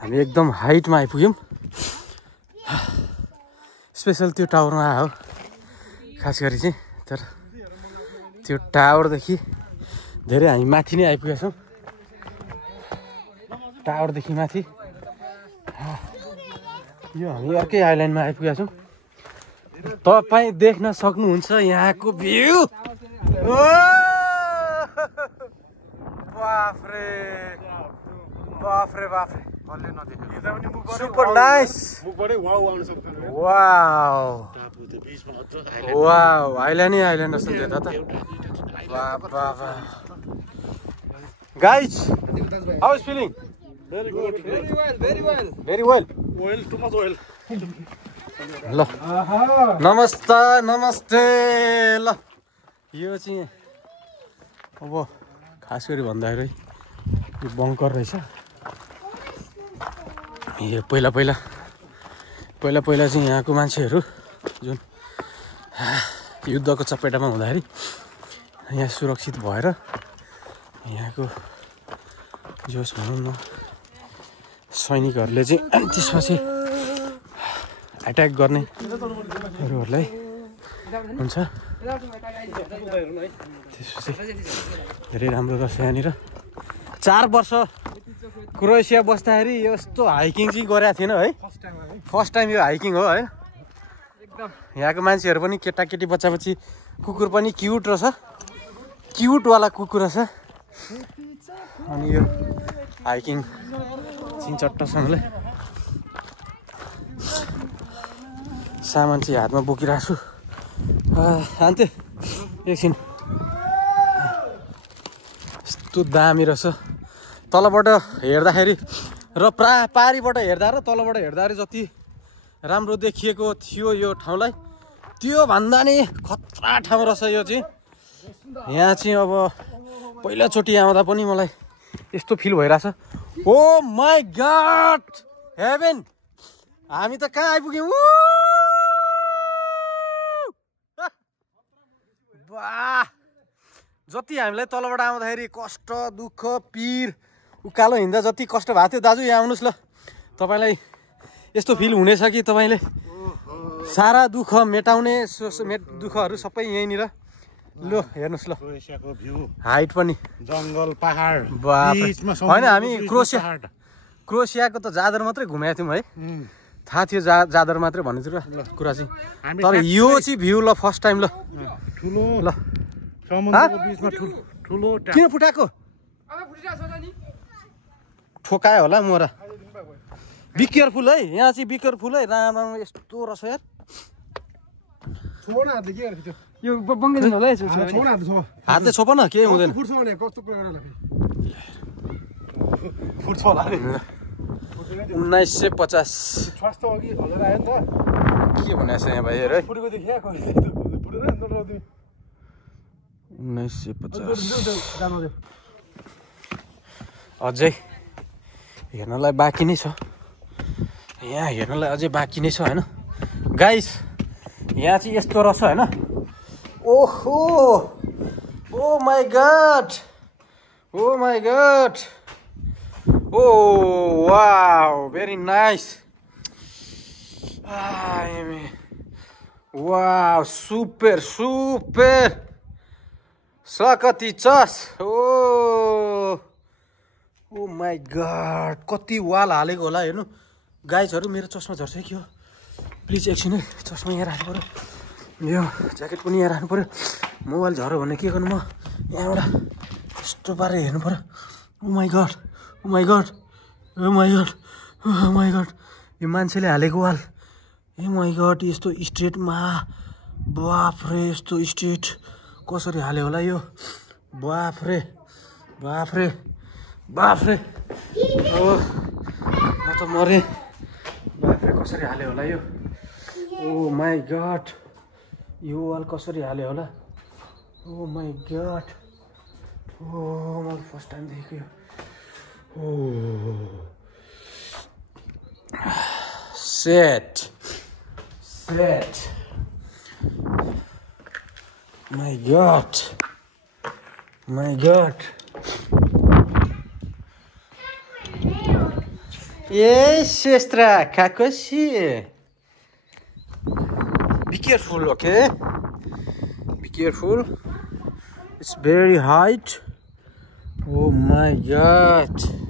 हामी एकदम हाइटमा आइपुग्यौँ। स्पेसल त्यो टावरमा हो खास गरी चाहिँ, तर त्यो टावरदेखि धेरै हामी माथि नै आइपुगेका छौँ। टावरदेखि माथि यो हामी अर्कै आइल्यान्डमा आइपुगेका छौँ। तपाईँ देख्न सक्नुहुन्छ यहाँको भ्यू। बाफ्रे बाफ्रे बाफ्रे, super nice. Wow wow, island island जस्तो थियो त। Guys, how is feeling? Very good. Very well. Very well. Very well. Oil, too much oil. ल नमस्ते नमस्ते। ल यो चाहिँ अब खास गरी भन्दाखेरि यो बङ्कर रहेछ। यो पहिला चाहिँ यहाँको मान्छेहरू जुन युद्धको चपेटामा हुँदाखेरि यहाँ सुरक्षित भएर यहाँको जोस भनौँ न सैनिकहरूले चाहिँ त्यसपछि एट्याक गर्नेहरूलाई हुन्छ। त्यसपछि धेरै राम्रो रहेछ यहाँनिर। 4 वर्ष क्रोएसिया बस्दाखेरि यस्तो हाइकिङ चाहिँ गरेको थिएन है। फर्स्ट टाइम यो हाइकिङ हो है। यहाँको मान्छेहरू पनि केटाकेटी बच्चाबच्ची, कुकुर पनि क्युट रहेछ, क्युटवाला कुकुर रहेछ। अनि यो हाइकिङ चिनचट्टसँगले सामान चाहिँ हातमा बोकिरहेको छु। आन्ते एकछिन, यस्तो दामी रहेछ तलबाट हेर्दाखेरि र पारिबाट हेर्दा र तलबाट हेर्दाखेरि जति राम्रो देखिएको थियो यो ठाउँलाई त्यो भन्दा नि खतरा ठाउँ रहेछ यो चाहिँ। यहाँ चाहिँ अब पहिलोचोटि आउँदा पनि मलाई यस्तो फिल भइरहेछ। ओ माई गॉड, हेभेन। हामी त कहाँ आइपुग्यौँ? वाह, जति हामीलाई तलबाट आउँदाखेरि कष्ट दुःख पिर उकालो हिँड्दा जति कष्ट भएको थियो, दाजु यहाँ आउनुहोस् ल, तपाईँलाई यस्तो फिल हुनेछ कि तपाईँले सारा दुःख मेटाउने दुःखहरू सबै यहीँनिर। लो हेर्नुहोस् ल, हाइट पनि जङ्गल पहाड होइन। हामी क्रोएसियाको त जादर मात्रै घुमेको थियौँ है, थाहा थियो जादर मात्रै भन्ने कुरा चाहिँ। तर यो चाहिँ भ्यू ल फर्स्ट टाइम। ल ठुलो ल समुद्रको बिचमा ठुलो किन फुटाएको? ठोकायो होला मोरा। बी केयरफुल है, यहाँ चाहिँ बी केयरफुल है। राम यस्तो रहेछ यार। यो बङ्गिँदैन होला है। हातले छोप न, केही हुँदैन। 1950 के भनेको छ यहाँ भाइ हेर है। 1950 अझै हेर्नलाई बाँकी नै छ। यहाँ हेर्नलाई अझै बाँकी नै छ होइन गाइस। यहाँ चाहिँ यस्तो रहेछ होइन। ओहो, oh my God, oh my God, oh wow, very nice. Wow, super super, सकती चस। ओ माई गॉड, कति वाल हालेको होला हेर्नु गाइजहरू। मेरो चस्मा झर्छ कि हो, प्लिज एकछिन है। चस्मा यहाँ राख्नु पऱ्यो, यो ज्याकेट पनि यहाँ राख्नु पऱ्यो। मोबाइल झऱ्यो भने के गर्नु, म यहाँबाट यस्तो पारेर हेर्नु पऱ्यो। Oh my God, oh my God, oh my God, oh my God, यो मान्छेले हालेको वाल। ए माई गॉड, यस्तो स्ट्रेटमा, बाफरे यस्तो स्ट्रेट कसरी हाल्यो होला यो? बाफरे बाफरे बाफरे, ओ म त मरेँ। बाफरे कसरी हाल्यो होला यो? ओ माई गॉड, यो वाल कसरी हाल्यो होला? ओ माई गॉड, ओ मैले फर्स्ट टाइम देखेको यो। ओ सेट सेट, my God, my God. Yes, sister, Kakoshi. Be careful, okay? Be careful. It's very high. Oh my god.